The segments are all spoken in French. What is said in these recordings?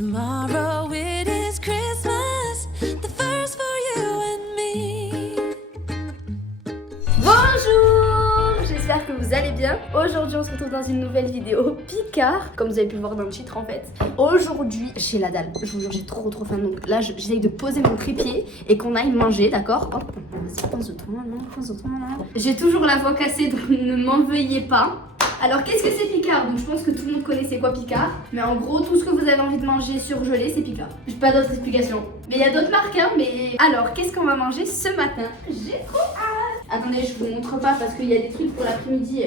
Tomorrow it is Christmas, the first for you and me. Bonjour, j'espère que vous allez bien. Aujourd'hui on se retrouve dans une nouvelle vidéo Picard, comme vous avez pu le voir dans le titre en fait. Aujourd'hui j'ai la dalle, je vous jure j'ai trop faim, donc là j'essaye de poser mon trépied et qu'on aille manger, d'accord? Hop, vas-y, pense de toi maintenant. J'ai toujours la voix cassée, donc ne m'en veuillez pas. Alors qu'est-ce que c'est Picard? Donc je pense que tout le monde connaît c'est quoi Picard. Mais en gros tout ce que vous avez envie de manger surgelé c'est Picard. J'ai pas d'autres explications. Mais il y a d'autres marques hein, mais... Alors qu'est-ce qu'on va manger ce matin? J'ai trop hâte. Attendez, je vous montre pas parce qu'il y a des trucs pour l'après-midi.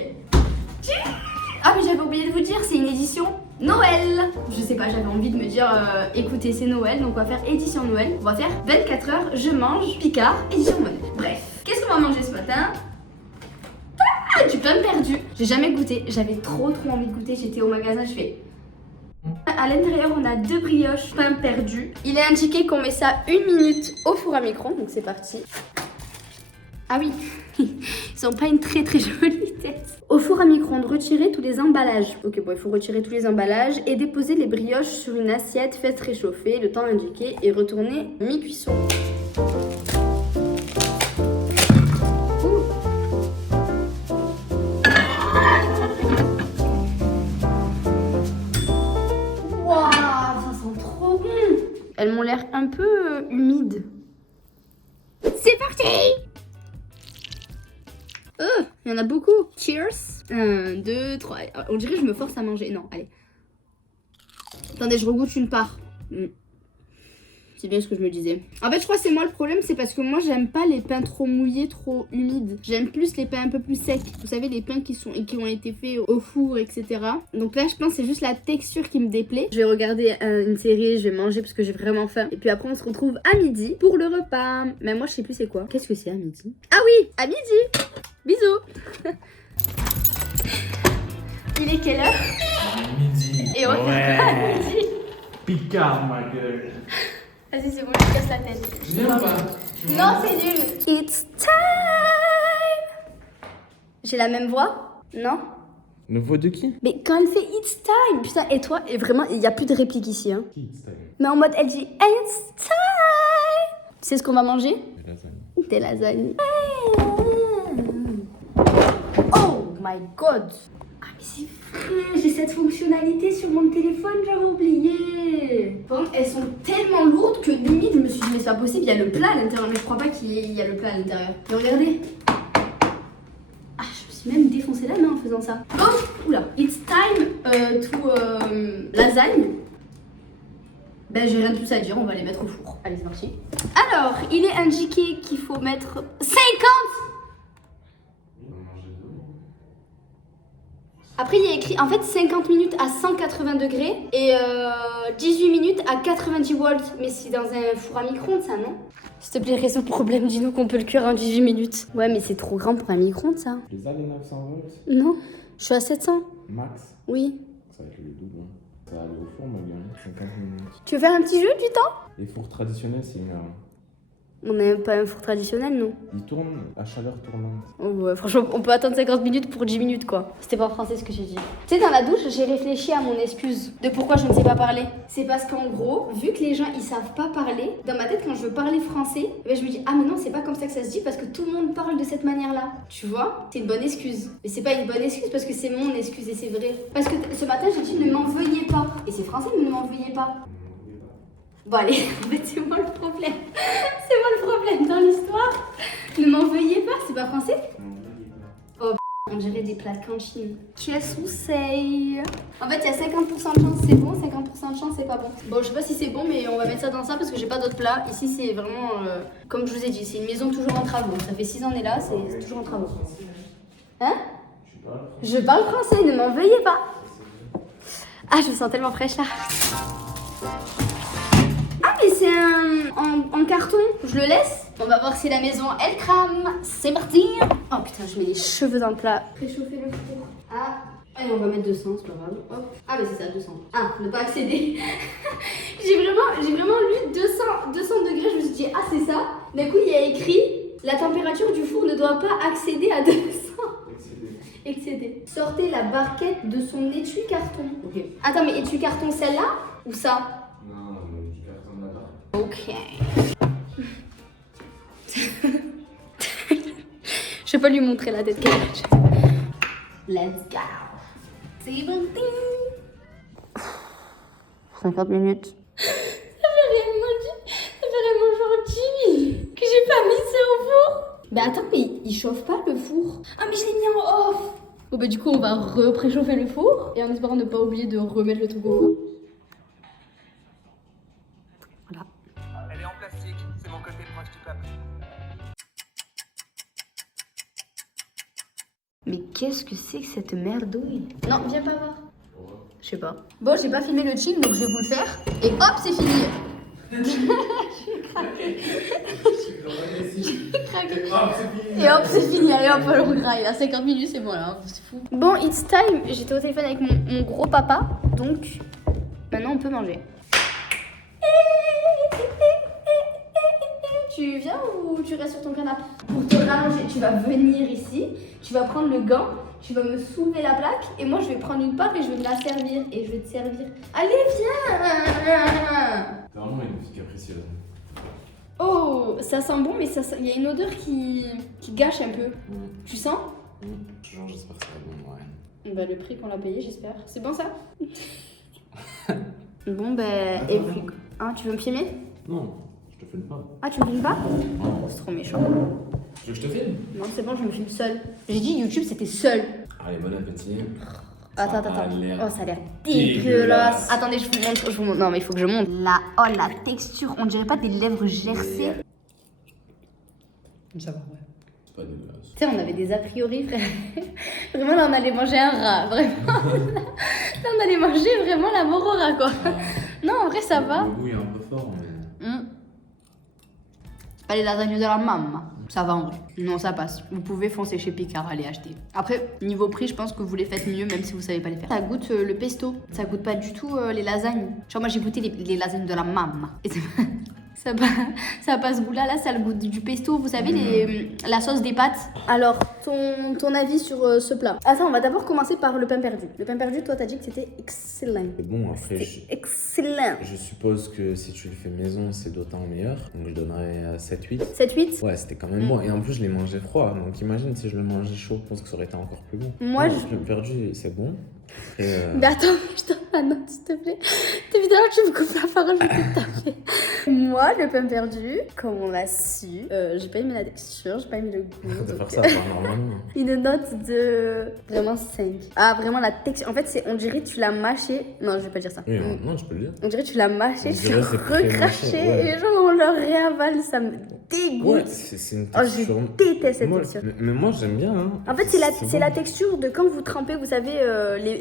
Ah mais j'avais oublié de vous dire, c'est une édition Noël. Je sais pas, j'avais envie de me dire écoutez c'est Noël, donc on va faire édition Noël. On va faire 24 heures, je mange Picard, édition Noël. Bref, qu'est-ce qu'on va manger ce matin? Du pain perdu. J'ai jamais goûté. J'avais trop envie de goûter. J'étais au magasin, je fais. À l'intérieur, on a 2 brioches pain perdu. Il est indiqué qu'on met ça 1 minute au four à micro-ondes. Donc c'est parti. Ah oui, ils ont pas une très jolie tête. Au four à micro-ondes, retirer tous les emballages. Ok, bon, il faut retirer tous les emballages et déposer les brioches sur une assiette. Faites réchauffer le temps indiqué et retourner mi-cuisson. Elles m'ont l'air un peu humides. C'est parti! Il y en a beaucoup. Cheers. 1, 2, 3. On dirait que je me force à manger. Non, allez. Attendez, je regoute une part. C'est bien ce que je me disais. En fait, je crois que c'est moi le problème, c'est parce que moi, j'aime pas les pains trop mouillés, trop humides. J'aime plus les pains un peu plus secs. Vous savez, les pains qui ont été faits au four, etc. Donc là, je pense que c'est juste la texture qui me déplaît. Je vais regarder une série, je vais manger parce que j'ai vraiment faim. Et puis après, on se retrouve à midi pour le repas. Mais moi, je sais plus c'est quoi. Qu'est-ce que c'est à midi? Ah oui, à midi. Bisous. Il est quelle heure? Midi. Et on est à midi. Picard, ma gueule. Vas-y, c'est bon, je casse la tête. Je n'aime pas. Non, c'est nul. It's time. J'ai la même voix? Non? Le voix de qui? Mais quand elle fait It's time, putain, et toi, et vraiment, il n'y a plus de réplique ici. Hein. Qui c'est? Mais en mode, elle dit It's time. Tu sais ce qu'on va manger? Des lasagnes. Des lasagnes. Oh my god. Ah mais c'est vrai, j'ai cette fonctionnalité sur mon téléphone, j'avais oublié. Par contre, elles sont tellement lourdes que limite je me suis dit mais c'est pas possible, il y a le plat à l'intérieur, mais je crois pas qu'il y a le plat à l'intérieur. Et regardez. Ah, je me suis même défoncé la main en faisant ça. Oh, oula, it's time to lasagne. Ben j'ai rien de plus à dire, on va les mettre au four. Allez, c'est parti. Alors, il est indiqué qu'il faut mettre 50. Après, il y a écrit en fait 50 minutes à 180 degrés et 18 minutes à 90 volts. Mais c'est dans un four à micro-ondes, ça, non? S'il te plaît, résous le problème, dis-nous qu'on peut le cuire en 18 minutes. Ouais, mais c'est trop grand pour un micro-ondes, ça. Les a les 900 volts? Non, je suis à 700. Max? Oui. Ça va être le double. Hein. Ça va aller au four, ma gueule. 50 minutes. Tu veux faire un petit jeu du temps? Les fours traditionnels, c'est une heure. On n'a pas un four traditionnel, non? Ils tournent à chaleur tournante. Oh ouais, franchement, on peut attendre 50 minutes pour 10 minutes, quoi. C'était pas en français ce que j'ai dit. Tu sais, dans la douche, j'ai réfléchi à mon excuse de pourquoi je ne sais pas parler. C'est parce qu'en gros, vu que les gens, ils savent pas parler, dans ma tête, quand je veux parler français, ben, je me dis, ah mais non, c'est pas comme ça que ça se dit parce que tout le monde parle de cette manière-là. Tu vois? C'est une bonne excuse. Mais c'est pas une bonne excuse parce que c'est mon excuse et c'est vrai. Parce que ce matin, j'ai dit, ne m'en veuillez pas. Et c'est français, mais ne m'en veuillez pas. Bon allez, en fait c'est moi le problème. C'est moi le problème dans l'histoire. Ne m'en veuillez pas, c'est pas français? Oh on dirait des plats de cantine. Qu'est-ce que c'est? En fait il y a 50% de chance c'est bon, 50% de chance c'est pas bon. Bon je sais pas si c'est bon mais on va mettre ça dans ça parce que j'ai pas d'autres plats. Ici c'est vraiment, comme je vous ai dit, c'est une maison toujours en travaux. Ça fait 6 ans on est là, c'est toujours en travaux. Hein? Je parle français, ne m'en veuillez pas. Ah je me sens tellement fraîche là. Et c'est en carton, je le laisse. On va voir si la maison elle crame. C'est parti. Oh putain, je mets les cheveux dans le plat. Réchauffer le four. Ah, allez, on va mettre 200, c'est pas grave. Hop. Ah, mais c'est ça, 200. Ah, ne pas accéder. j'ai vraiment lu 200 degrés. Je me suis dit, ah, c'est ça. D'un coup, il y a écrit la température du four ne doit pas accéder à 200. Excéder. Sortez la barquette de son étui carton. Ok. Attends, mais étui carton, celle-là ou ça? Non, Ok. Je vais pas lui montrer la tête qu'elle a. Let's go. C'est bon. 50 minutes. Ça fait réellement aujourd'hui que j'ai pas mis ça au four. Bah attends, mais il chauffe pas le four. Ah mais je l'ai mis en off. Bon bah du coup on va repréchauffer le four et en espérant ne pas oublier de remettre le truc au four. Voilà. Elle est en plastique, c'est mon côté proche du peuple. Mais qu'est-ce que c'est que cette merdouille? Non, viens pas voir. Je sais pas. Bon, j'ai pas filmé le chill, donc je vais vous le faire. Et hop, c'est fini. J'ai craqué. Et hop, c'est fini. Allez, hop, on graille. À 50 minutes, c'est bon là. C'est fou. Bon, it's time. J'étais au téléphone avec mon gros papa. Donc, maintenant, on peut manger. Tu viens ou tu restes sur ton canapé? Pour te rallonger, tu vas venir ici, tu vas prendre le gant, tu vas me soulever la plaque et moi je vais prendre une part et je vais te la servir et je vais te servir. Allez, viens! T'es vraiment une fille capricieuse. Oh, ça sent bon, mais il y a une odeur qui gâche un peu. Tu sens? Genre, j'espère que ça va bon, ouais. Bah, le prix qu'on l'a payé, j'espère. C'est bon ça? Bon, ben, et vous. Hein, tu veux me filmer? Non, je te filme pas. Ah, tu me filmes pas? Non. C'est trop méchant. Tu veux que je te filme? Non, c'est bon, je me filme seule. J'ai dit YouTube, c'était seul. Allez, bon appétit. Attends. Ça a l'air Oh, ça a l'air dégueulasse. dégueulasse. Attendez, je vous montre. Non, mais il faut que je montre. La texture, on dirait pas des lèvres gercées. Ça va, ouais. C'est pas dégueulasse. Tu sais, on avait des a priori, frère. Vraiment, là, on allait manger un rat. Vraiment. Là, on allait manger vraiment la mort au rat, quoi. Non, en vrai, ça va. Le goût est un peu fort, mais... C'est pas les lasagnes de la maman. Ça va en vrai. Non, ça passe. Vous pouvez foncer chez Picard, aller acheter. Après, niveau prix, je pense que vous les faites mieux, même si vous savez pas les faire. Ça goûte le pesto. Ça goûte pas du tout les lasagnes. Genre, moi, j'ai goûté les lasagnes de la maman. Et ça a pas ce goût-là. Là, ça a le goût du pesto. Vous savez, la sauce des pâtes. Alors, ton avis sur ce plat? Attends, on va d'abord commencer par le pain perdu. Le pain perdu, toi, t'as dit que c'était excellent. C'est bon, après, Excellent. je suppose que si tu le fais maison, c'est d'autant meilleur. Donc, je donnerais 7-8. 7-8? Ouais, c'était quand même bon. Et en plus, je l'ai mangé froid. Donc, imagine si je le mangeais chaud, je pense que ça aurait été encore plus bon. Moi, non, le perdu, c'est bon. Et Mais attends, je donne ma note, s'il te plaît. Évidemment, tu me coupes la parole, je vais te taper. Moi, le pain perdu, comme on l'a su, j'ai pas aimé la texture, j'ai pas aimé le goût. de donc, faire ça, pas normalement. Une note de vraiment 5. Ah, vraiment la texture. En fait, on dirait que tu l'as mâché. Non, je vais pas dire ça. Oui, non, je peux le dire. On dirait que tu l'as mâché, On tu dirait l'as c'est pré-mâché, recraché ouais. et genre on le réavale, ça me dégoûte. Ouais, c'est une Oh, texture. je déteste cette Moi, texture. mais moi, j'aime bien. Hein. En fait, c'est la texture de quand vous trempez, vous savez,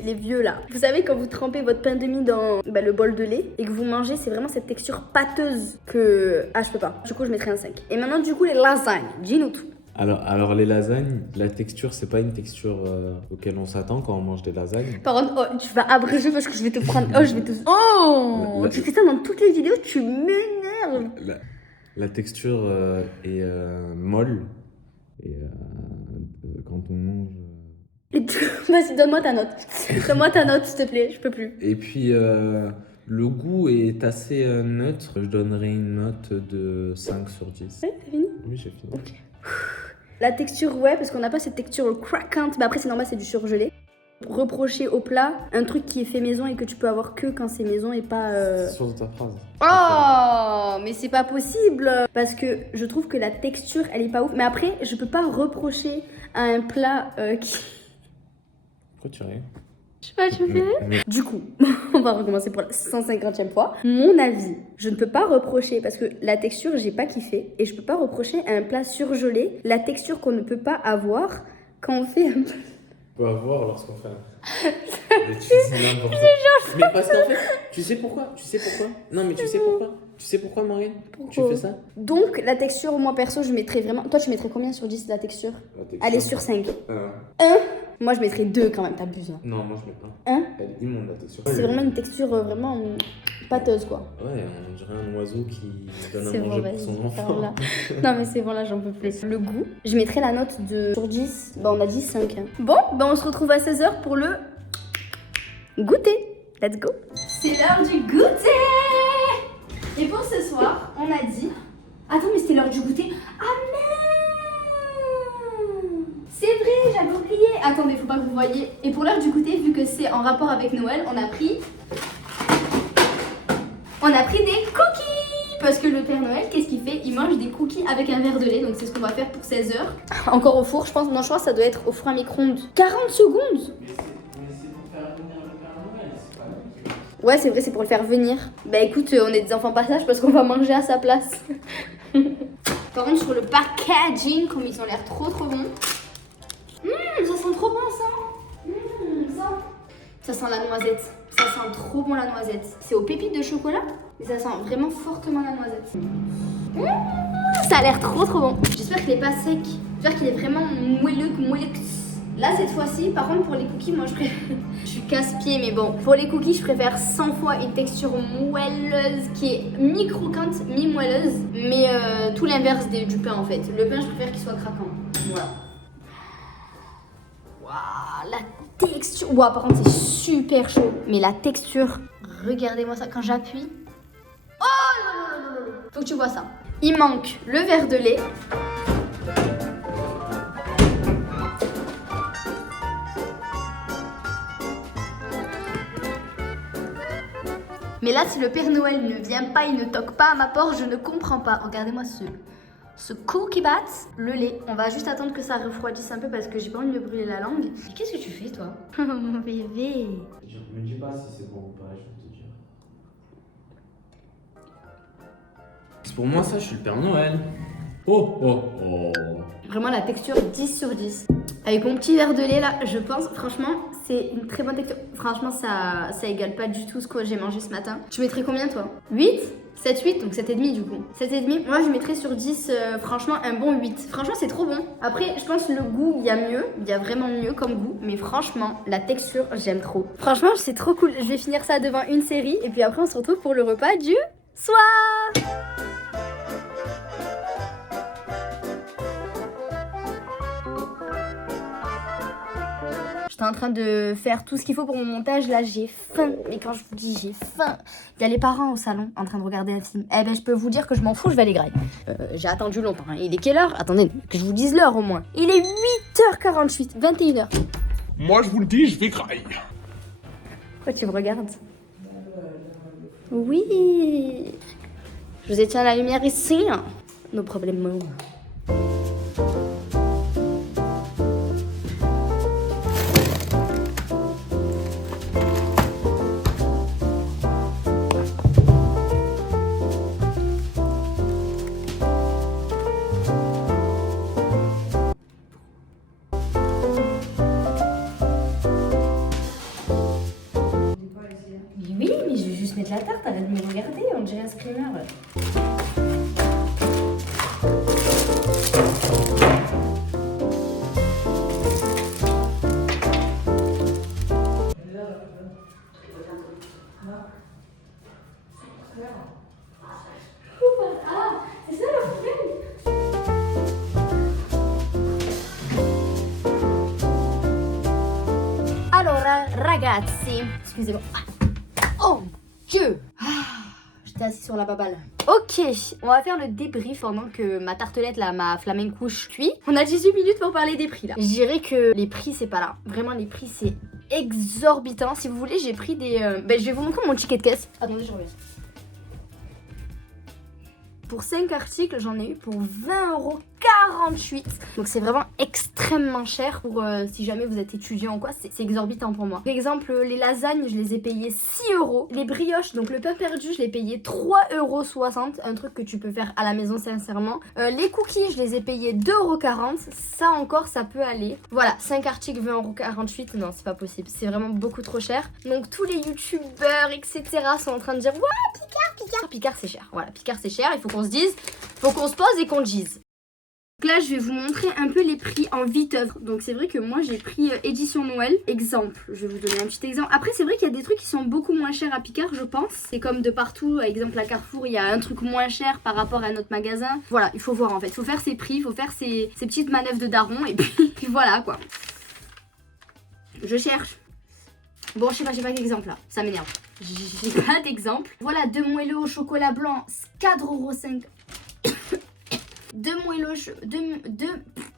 les vieux là. Vous savez, quand vous trempez votre pain de mie dans le bol de lait et que vous mangez, c'est vraiment cette texture pâteuse que. Ah, je peux pas. Du coup, je mettrais un 5. Et maintenant, du coup, les lasagnes. Dis-nous tout. Alors, les lasagnes, la texture, c'est pas une texture auquel on s'attend quand on mange des lasagnes. Par contre, oh, tu vas abréger parce que je vais te prendre. Oh, je vais te. Oh Tu fais ça dans toutes les vidéos, tu m'énerves. La texture est molle. Et quand on mange. Vas-y, donne-moi ta note. Donne-moi ta note, s'il te plaît, je peux plus. Et puis, le goût est assez neutre. Je donnerais une note de 5 sur 10. Ouais, t'as fini? Oui, j'ai fini. Ok. La texture, ouais, parce qu'on n'a pas cette texture craquante. Mais après, c'est normal, c'est du surgelé. Reprocher au plat un truc qui est fait maison et que tu peux avoir que quand c'est maison et pas. C'est sûr de ta phrase. Oh, mais c'est pas possible parce que je trouve que la texture, elle est pas ouf. Mais après, je peux pas reprocher à un plat qui. Pourquoi tu ris? Je sais pas, tu me fais rire. Du coup, on va recommencer pour la 150e fois. Mon avis, je ne peux pas reprocher parce que la texture, j'ai pas kiffé. Et je peux pas reprocher à un plat surgelé la texture qu'on ne peut pas avoir quand on fait un plat. On peut avoir lorsqu'on fait mais tu dis n'importe quoi. Mais parce qu'en fait, tu sais pourquoi? Non, mais tu sais pourquoi? Tu sais pourquoi, Morgane? Tu fais ça? Donc, la texture, moi perso, je mettrais vraiment. Toi, tu mettrais combien sur 10 la texture? La texture. Allez, sur 5. 1. Moi, je mettrais 2 quand même, t'abuses. Hein. Non, moi je mets 1. Elle est immonde la texture. C'est vraiment une texture vraiment pâteuse, quoi. Ouais, on dirait un oiseau qui donne C'est à bon, manger vas-y, pour son enfant. ferme là. Non, mais c'est bon, là, j'en peux plus. Le goût, je mettrais la note de sur 10. Bah, on a dit 5. Hein. Bon, bah, on se retrouve à 16h pour le goûter. Let's go. C'est l'heure du goûter. Et pour ce soir, on a dit... Attends, mais c'était l'heure du goûter. Ah non, c'est vrai, j'avais oublié. Attendez, faut pas que vous voyez. Et pour l'heure du goûter, vu que c'est en rapport avec Noël, on a pris des cookies. Parce que le Père Noël, qu'est-ce qu'il fait? Il mange des cookies avec un verre de lait. Donc c'est ce qu'on va faire pour 16 heures. Encore au four, je pense. Non, je crois que ça doit être au four à micro-ondes. 40 secondes. Ouais, c'est vrai, c'est pour le faire venir. Bah écoute, on est des enfants pas sages parce qu'on va manger à sa place. Par contre, sur le packaging, comme ils ont l'air trop bons. Ça sent trop bon ça. Ça sent la noisette. Ça sent trop bon la noisette. C'est aux pépites de chocolat, mais ça sent vraiment fortement la noisette. Ça a l'air trop bon. J'espère qu'il est pas sec. J'espère qu'il est vraiment moelleux. Là, cette fois-ci, par contre, pour les cookies, moi, je suis casse-pied, mais bon. Pour les cookies, je préfère 100 fois une texture moelleuse qui est mi-croquante, mi-moelleuse. Mais tout l'inverse du pain, en fait. Le pain, je préfère qu'il soit craquant. Voilà. Waouh, la texture. Waouh, par contre, c'est super chaud. Mais la texture, regardez-moi ça quand j'appuie. Oh, faut que tu vois ça. Il manque le verre de lait. Mais là, si le Père Noël ne vient pas, il ne toque pas à ma porte, je ne comprends pas. Regardez-moi ce cookie bat, le lait. On va juste attendre que ça refroidisse un peu parce que j'ai pas envie de me brûler la langue. Mais qu'est-ce que tu fais, toi? Mon bébé. Je me dis pas si c'est bon ou pas, je vais te dire. C'est pour moi ça, je suis le Père Noël. Oh. Vraiment la texture 10 sur 10. Avec mon petit verre de lait là, je pense, franchement, c'est une très bonne texture. Franchement, ça égale pas du tout ce que j'ai mangé ce matin. Tu mettrais combien toi? 8? 7, 8, donc 7,5 du coup. 7,5, moi je mettrais sur 10, franchement, un bon 8. Franchement, c'est trop bon. Après, je pense le goût, il y a mieux. Il y a vraiment mieux comme goût. Mais franchement, la texture, j'aime trop. Franchement, c'est trop cool. Je vais finir ça devant une série. Et puis après, on se retrouve pour le repas du soir. J'étais en train de faire tout ce qu'il faut pour mon montage. Là, j'ai faim. Mais quand je vous dis j'ai faim, il y a les parents au salon en train de regarder un film. Eh ben, je peux vous dire que je m'en fous, je vais aller grailler. J'ai attendu longtemps. Hein. Il est quelle heure? Attendez, que je vous dise l'heure au moins. Il est 8h48, 21h. Moi, je vous le dis, je vais grailler. Pourquoi tu me regardes? Oui. Je vous éteins la lumière ici. Nos problèmes. Oui, mais je vais juste mettre la tarte, arrête de me regarder, on dirait un screamer. Ah, c'est ça le problème. Allora, ragazzi, excusez-moi. Oh Dieu! J'étais assise sur la baballe. Ok, on va faire le débrief pendant que ma tartelette là, ma flamencouche cuit. On a 18 minutes pour parler des prix là. Je dirais que les prix c'est pas là. Vraiment les prix c'est exorbitant. Si vous voulez j'ai pris des... je vais vous montrer mon ticket de caisse. Attendez, je reviens. Pour 5 articles, j'en ai eu pour 20,48 €. Donc c'est vraiment extrêmement cher pour si jamais vous êtes étudiant ou quoi, c'est exorbitant pour moi. Par exemple, les lasagnes, je les ai payées 6 €. Les brioches, donc le pain perdu, je l'ai payé 3,60 €. Un truc que tu peux faire à la maison sincèrement. Les cookies, je les ai payés 2,40 €. Ça encore, ça peut aller. Voilà, 5 articles, 20,48 €. Non, c'est pas possible. C'est vraiment beaucoup trop cher. Donc tous les youtubeurs, etc. sont en train de dire « Ouais, Picard, c'est cher. » Voilà, Picard, c'est cher. Il faut qu'on se dise, faut qu'on se pose et qu'on le dise. Donc là, je vais vous montrer un peu les prix en vite œuvre. Donc c'est vrai que moi, j'ai pris édition Noël. Exemple, je vais vous donner un petit exemple. Après, c'est vrai qu'il y a des trucs qui sont beaucoup moins chers à Picard, je pense. C'est comme de partout. Exemple, à Carrefour, il y a un truc moins cher par rapport à notre magasin. Voilà, il faut voir en fait. Il faut faire ses prix, il faut faire ses petites manœuvres de daron. Et puis voilà quoi. Je cherche. Bon, je sais pas quel exemple là. Ça m'énerve. j'ai pas d'exemple. Voilà, 2 moelleux au chocolat blanc, 4,50 €. 2 moelleux,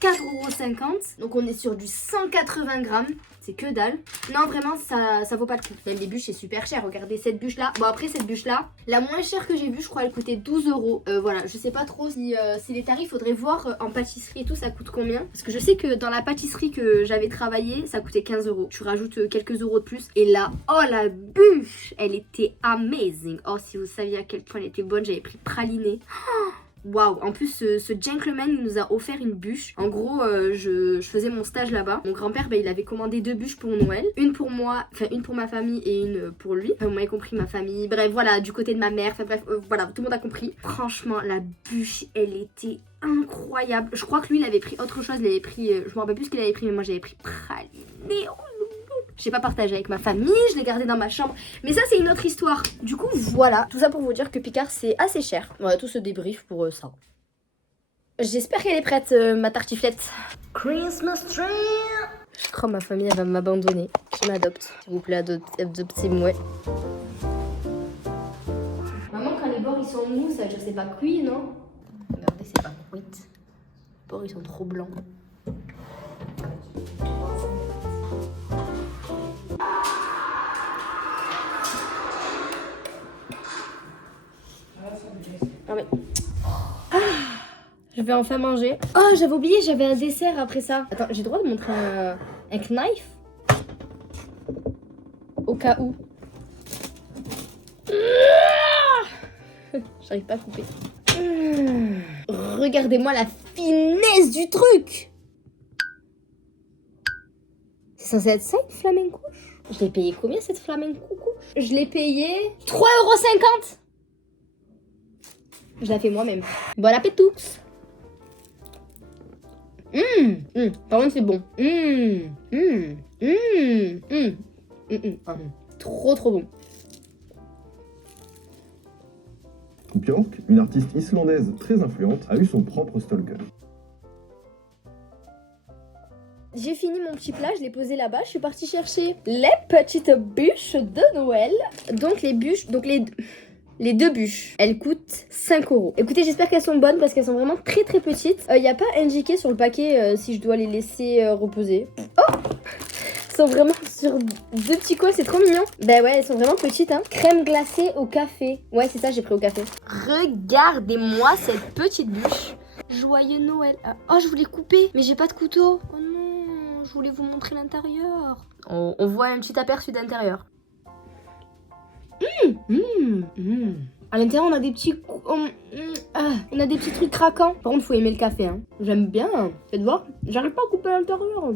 4,50 €. Donc on est sur du 180 grammes. C'est que dalle. Non, vraiment, ça vaut pas le coup. Même les bûches, c'est super cher. Regardez cette bûche-là. Bon, après, cette bûche-là, la moins chère que j'ai vue, je crois, elle coûtait 12 €. Voilà, je sais pas trop si les tarifs, faudrait voir en pâtisserie et tout, ça coûte combien. Parce que je sais que dans la pâtisserie que j'avais travaillé, ça coûtait 15 €. Tu rajoutes quelques euros de plus. Et là, oh, la bûche, elle était amazing. Oh, si vous saviez à quel point elle était bonne, j'avais pris praliné. Oh, waouh, en plus ce gentleman il nous a offert une bûche. En gros je faisais mon stage là-bas. Mon grand-père il avait commandé 2 bûches pour Noël. Une pour moi, enfin une pour ma famille et une pour lui. Enfin, vous m'avez compris, ma famille. Bref voilà, du côté de ma mère. Enfin bref, voilà, tout le monde a compris. Franchement la bûche elle était incroyable. Je crois que lui il avait pris autre chose. Il avait pris, je me rappelle plus ce qu'il avait pris, mais moi j'avais pris praliné. J'ai pas partagé avec ma famille, je l'ai gardé dans ma chambre. Mais ça, c'est une autre histoire. Du coup, voilà. Tout ça pour vous dire que Picard, c'est assez cher. Voilà, tout ce débrief pour ça. J'espère qu'elle est prête, ma tartiflette. Christmas tree. Je crois que ma famille, elle va m'abandonner. Qui m'adopte. S'il vous plaît, adoptez-moi. Maman, quand les bords, ils sont mous, ça veut dire que c'est pas cuit, non? Regardez, c'est pas cuit. Les bords, ils sont trop blancs. Ah ouais. Ah, je vais enfin manger. Oh, j'avais oublié, j'avais un dessert après ça. Attends, j'ai le droit de montrer un knife? Au cas où. J'arrive pas à couper. Regardez-moi la finesse du truc. C'est censé être ça, une flamencouche? Je l'ai payé combien cette flamencouche? Je l'ai payé 3,50 €. Je la fais moi-même. Bon appétit. Par contre c'est bon. Trop bon. Björk, une artiste islandaise très influente, a eu son propre stalker. J'ai fini mon petit plat, je l'ai posé là-bas. Je suis partie chercher les petites bûches de Noël. Donc les bûches, les 2 bûches, elles coûtent 5 €. Écoutez, j'espère qu'elles sont bonnes parce qu'elles sont vraiment très petites. Il n'y a pas indiqué sur le paquet si je dois les laisser reposer. Oh, elles sont vraiment sur 2 petits coins, c'est trop mignon. Bah ouais, elles sont vraiment petites, hein. Crème glacée au café. Ouais, c'est ça, j'ai pris au café. Regardez-moi cette petite bûche. Joyeux Noël. Oh, je voulais couper, mais j'ai pas de couteau. Oh non, je voulais vous montrer l'intérieur. On voit un petit aperçu d'intérieur. À l'intérieur, on a des petits on a des petits trucs craquants. Par contre, faut aimer le café, hein. J'aime bien. Faites voir. J'arrive pas à couper à l'intérieur.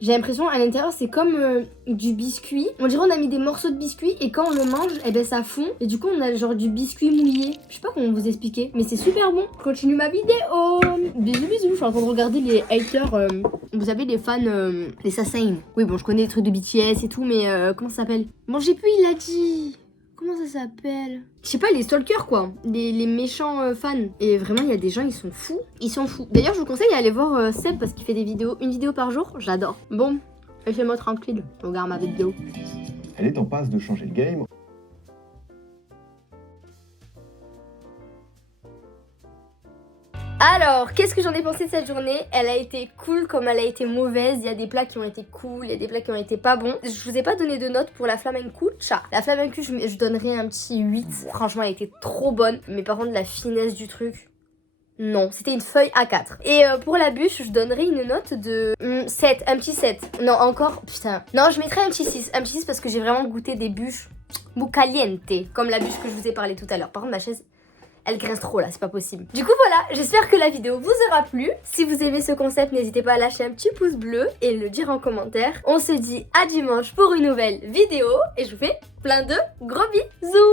J'ai l'impression à l'intérieur c'est comme du biscuit. On dirait on a mis des morceaux de biscuit et quand on le mange, et ben ça fond. Et du coup on a genre du biscuit mouillé. Je sais pas comment vous expliquer, mais c'est super bon. Je continue ma vidéo. Bisous. Je suis en train de regarder les haters. Vous savez les fans, les Sasain. Oui bon je connais les trucs de BTS et tout, mais comment ça s'appelle? Mangez plus il a dit. Comment ça s'appelle? Je sais pas, les stalkers quoi, les méchants fans. Et vraiment il y a des gens, ils sont fous. D'ailleurs je vous conseille d'aller voir Seb parce qu'il fait des vidéos, une vidéo par jour, j'adore. Bon, laissez-moi tranquille, je regarde ma vidéo. Elle est en passe de changer le game. Alors, qu'est-ce que j'en ai pensé de cette journée? Elle a été cool comme elle a été mauvaise. Il y a des plats qui ont été cool, il y a des plats qui ont été pas bons. Je vous ai pas donné de notes pour la flamencouche. La flamencouche, je donnerais un petit 8. Franchement, elle était trop bonne. Mais par contre, la finesse du truc... Non, c'était une feuille A4. Et pour la bûche, je donnerais une note de 7, un petit 7. Non, encore, putain. Non, je mettrais un petit 6. Un petit 6 parce que j'ai vraiment goûté des bûches caliente, comme la bûche que je vous ai parlé tout à l'heure. Par contre, ma chaise... elle grince trop là, c'est pas possible. Du coup voilà, j'espère que la vidéo vous aura plu. Si vous aimez ce concept, n'hésitez pas à lâcher un petit pouce bleu et le dire en commentaire. On se dit à dimanche pour une nouvelle vidéo et je vous fais plein de gros bisous.